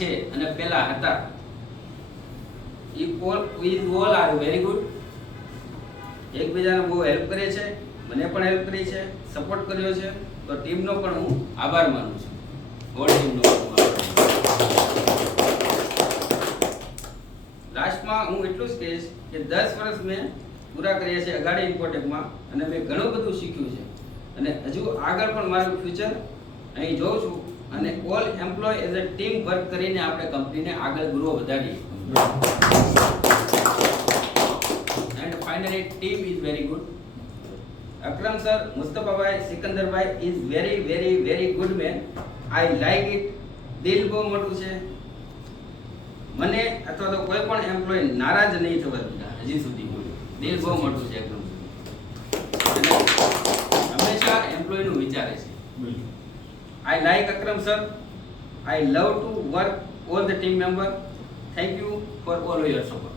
છે અને પેલા હતા ઓલ આર વેરી ગુડ. એકબીજાને બહુ હેલ્પ કરે છે, મને પણ હેલ્પ કરી છે, સપોર્ટ કર્યો છે, તો ટીમનો પણ હું આભાર માનું છું. હોલ ટીમનો લાસ્ટમાં હું એટલું જ કહીશ કે 10 વર્ષ મેં પૂરા કર્યા છે અગાડી ઇન્ફોટેકમાં અને મેં ઘણું બધું શીખ્યું છે અને હજુ આગળ પણ મારું ફ્યુચર અહીં જોઉં છું અને all employ as a team work કરીને આપણે કંપનીને આગળ ગ્રો વધારીએ. And finally team is very good. Akram sir, મુસ્તફાભાઈ, સિકંદરભાઈ is very very very good man. I like it. દિલ બહુ મોટું છે. મને અથવા તો કોઈ પણ એમ્પ્લોય નારાજ નહીં થવા દીધા હજી સુધી. દિલ બહુ મોટું છે એકદમ. હંમેશા એમ્પ્લોયનું વિચારે છે. I like Akram sir. I love to work all the team member. Thank you for all your support.